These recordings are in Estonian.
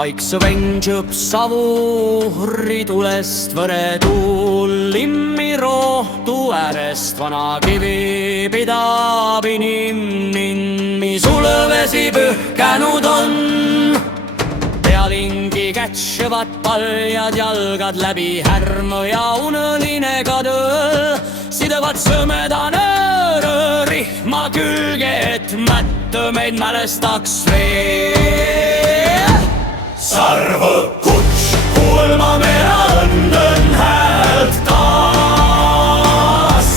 vaikse vengjõp savuri tulest võretuul limmi rohtu äärest vana kivi pidab inimnin, mis ulvesi pühkänud on. Pealingi kätsevad paljad jalgad läbi härmu ja uneline kadõl sidevad sõmedane rihma külge, et mätta meid mälestaks veel. Sarvõkutš, kuulmame õnnen häält taas.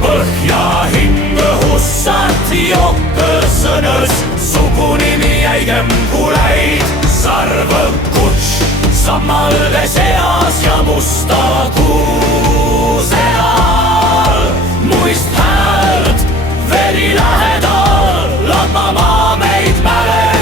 Põhja hinge hussart jokkõsõnõs, sugunimi jäigem kuleid. Sarvõkutš, sammalde seas ja musta kuuse all. Muist häält veri lähedal, Latvamaa meid mälestab.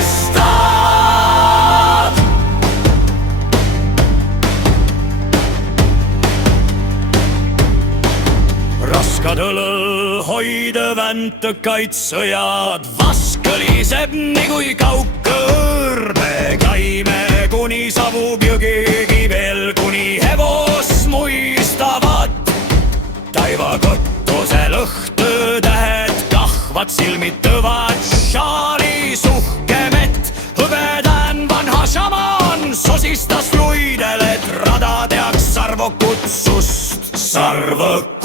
Raskad õlõl hoida väntökaid sõjad, vask kõliseb nii kui kaukõõrme. Käime kuni savub jõgigi veel, kuni hevos muistavad taivakotuse lõhtötähed, kahvad silmid tõvad šaali suhkemett. Hõbedan vanha šaman sosistas luidel, et rada teaks Sarvokutsust. Sarvõkutš